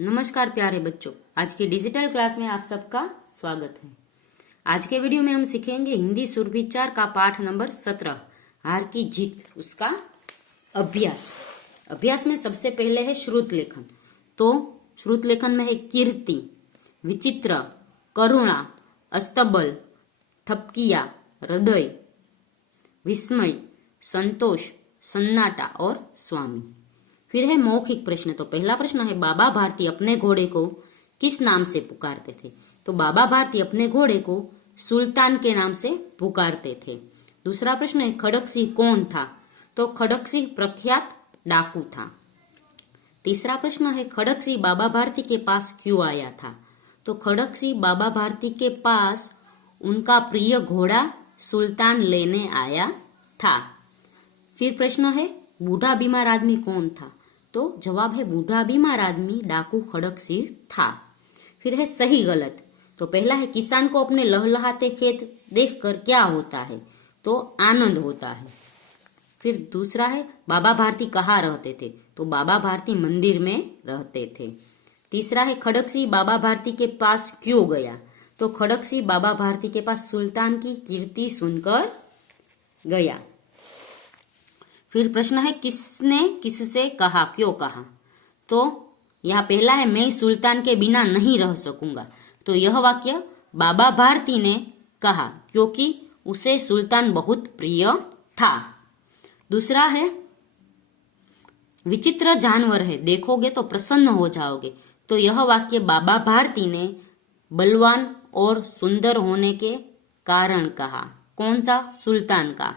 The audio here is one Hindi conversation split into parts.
नमस्कार प्यारे बच्चों, आज की डिजिटल क्लास में आप सबका स्वागत है। आज के वीडियो में हम सीखेंगे हिंदी सुरभिचार का पाठ नंबर 17 हार की जीत, उसका अभ्यास में सबसे पहले है श्रुत लेखन। तो श्रुत लेखन में है कीर्ति, विचित्र, करुणा, अस्तबल, थपकिया, हृदय, विस्मय, संतोष, सन्नाटा और स्वामी। फिर है मौखिक प्रश्न। तो पहला प्रश्न है बाबा भारती अपने घोड़े को किस नाम से पुकारते थे? तो बाबा भारती अपने घोड़े को सुल्तान के नाम से पुकारते थे। दूसरा प्रश्न है खड़क सिंह कौन था? तो खड़क सिंह प्रख्यात डाकू था। तीसरा प्रश्न है खड़क सिंह बाबा भारती के पास क्यों आया था? तो खड़क सिंह बाबा भारती के पास उनका प्रिय घोड़ा सुल्तान लेने आया था। फिर प्रश्न है बूढ़ा बीमार आदमी कौन था? तो जवाब है बूढ़ा बीमार आदमी डाकू खड़क सिंह था। फिर है सही गलत। तो पहला है किसान को अपने लहलहाते खेत देखकर क्या होता है? तो आनंद होता है। फिर दूसरा है बाबा भारती कहाँ रहते थे? तो बाबा भारती मंदिर में रहते थे। तीसरा है खड़क सिंह बाबा भारती के पास क्यों गया? तो खड़क सिंह बाबा भारती के पास सुल्तान की कीर्ति सुनकर गया। फिर प्रश्न है किसने किससे कहा, क्यों कहा? तो यह पहला है मैं सुल्तान के बिना नहीं रह सकूंगा। तो यह वाक्य बाबा भारती ने कहा क्योंकि उसे सुल्तान बहुत प्रिय था। दूसरा है विचित्र जानवर है, देखोगे तो प्रसन्न हो जाओगे। तो यह वाक्य बाबा भारती ने बलवान और सुंदर होने के कारण कहा। कौन सा? सुल्तान का,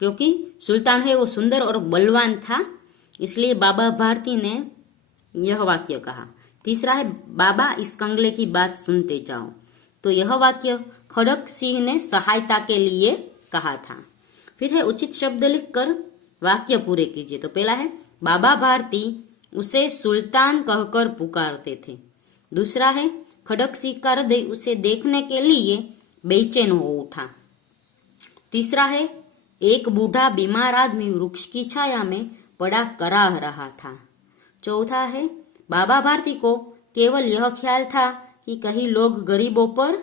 क्योंकि सुल्तान है वो सुंदर और बलवान था, इसलिए बाबा भारती ने यह वाक्य कहा। तीसरा है बाबा इस कंगले की बात सुनते जाओ। तो यह वाक्य खड़क सिंह ने सहायता के लिए कहा था। फिर है उचित शब्द लिखकर वाक्य पूरे कीजिए। तो पहला है बाबा भारती उसे सुल्तान कहकर पुकारते थे। दूसरा है खड़क सिंह का हृदय उसे देखने के लिए बेचैन हो उठा। तीसरा है एक बूढ़ा बीमार आदमी वृक्ष की छाया में पड़ा कराह रहा था। चौथा है बाबा भारती को केवल यह ख्याल था कि कहीं लोग गरीबों पर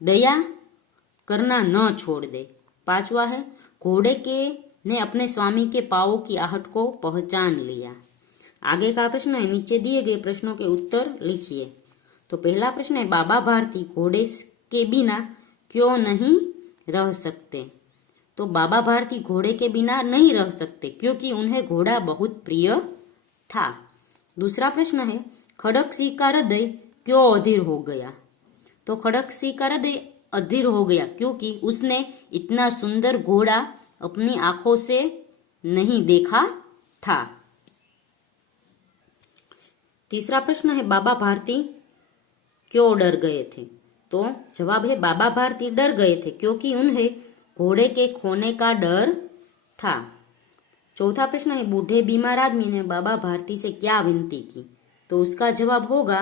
दया करना न छोड़ दे। पांचवा है घोड़े के ने अपने स्वामी के पांवों की आहट को पहचान लिया। आगे का प्रश्न है नीचे दिए गए प्रश्नों के उत्तर लिखिए। तो पहला प्रश्न है बाबा भारती घोड़े के बिना क्यों नहीं रह सकते? तो बाबा भारती घोड़े के बिना नहीं रह सकते क्योंकि उन्हें घोड़ा बहुत प्रिय था। दूसरा प्रश्न है खड़क सिंह का हृदय क्यों अधीर हो गया? तो खड़क सिंह का हृदय अधीर हो गया क्योंकि उसने इतना सुंदर घोड़ा अपनी आंखों से नहीं देखा था। तीसरा प्रश्न है बाबा भारती क्यों डर गए थे? तो जवाब है बाबा भारती डर गए थे क्योंकि उन्हें घोड़े के खोने का डर था। चौथा प्रश्न है बूढ़े बीमार आदमी ने बाबा भारती से क्या विनती की? तो उसका जवाब होगा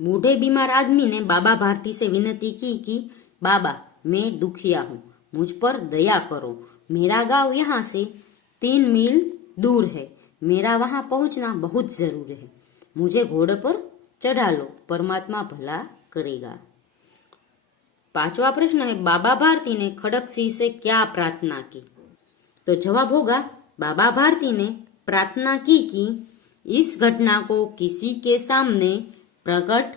बूढ़े बीमार आदमी ने बाबा भारती से विनती की कि बाबा मैं दुखिया हूँ, मुझ पर दया करो। मेरा गांव यहाँ से 3 मील दूर है, मेरा वहां पहुंचना बहुत जरूरी है, मुझे घोड़े पर चढ़ा लो, परमात्मा भला करेगा। पांचवा प्रश्न है बाबा भारती ने खड़क सिंह से क्या प्रार्थना की? तो जवाब होगा बाबा भारती ने प्रार्थना की कि इस घटना को किसी के सामने प्रकट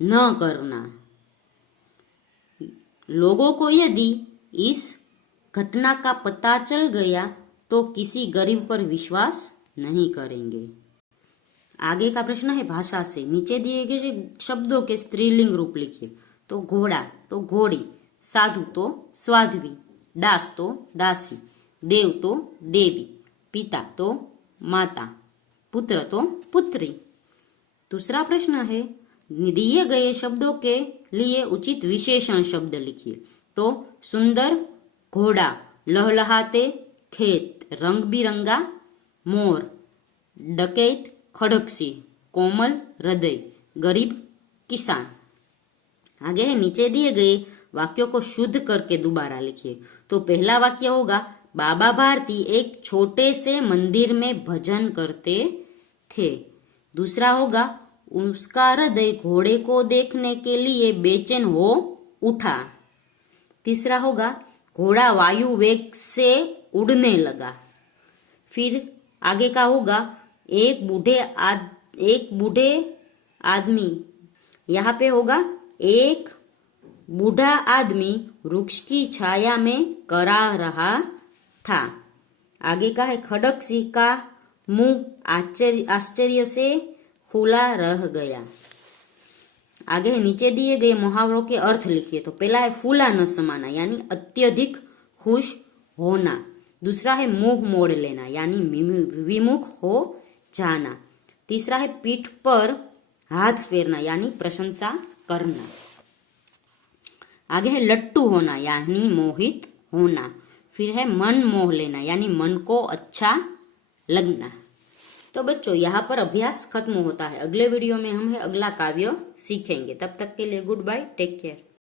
न करना। लोगों को यदि इस घटना का पता चल गया तो किसी गरीब पर विश्वास नहीं करेंगे। आगे का प्रश्न है भाषा से नीचे दिए गए शब्दों के स्त्रीलिंग रूप लिखिए। तो घोड़ा तो घोड़ी, साधु तो स्वाध्वी, दास तो दासी, देव तो देवी, पिता तो माता, पुत्र तो पुत्री। दूसरा प्रश्न है दिए गए शब्दों के लिए उचित विशेषण शब्द लिखिए। तो सुंदर घोड़ा, लहलहाते खेत, रंग बिरंगा मोर, डकैत खड़क सिंह, कोमल हृदय, गरीब किसान। आगे है नीचे दिए गए वाक्यों को शुद्ध करके दोबारा लिखिए। तो पहला वाक्य होगा बाबा भारती एक छोटे से मंदिर में भजन करते थे। दूसरा होगा उसका हृदय घोड़े को देखने के लिए बेचैन हो उठा। तीसरा होगा घोड़ा वायु वेग से उड़ने लगा। फिर आगे का होगा एक बूढ़े आदमी, यहाँ पे होगा एक बूढ़ा आदमी वृक्ष की छाया में करा रहा था। आगे का है खड़क सिंह का मुंह आश्चर्य से खुला रह गया। आगे है नीचे दिए गए मुहावरों के अर्थ लिखिए। तो पहला है फूला न समाना यानी अत्यधिक खुश होना। दूसरा है मुंह मोड़ लेना यानी विमुख हो जाना। तीसरा है पीठ पर हाथ फेरना यानी प्रशंसा करना। आगे है लट्टू होना यानी मोहित होना। फिर है मन मोह लेना यानी मन को अच्छा लगना। तो बच्चों यहाँ पर अभ्यास खत्म होता है। अगले वीडियो में हम अगला काव्य सीखेंगे। तब तक के लिए गुड बाय, टेक केयर।